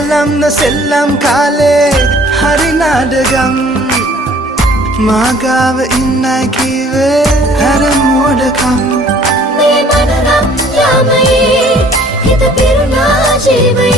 කොල්ලම්ද සෙල්ලම් කාලේ හරි නාඩගම් මාගාව ඉන්නයි කිවේ හැර මෝඩකම් මේ මනරම් යාමයේ හිත පිරුණා ජීවයේ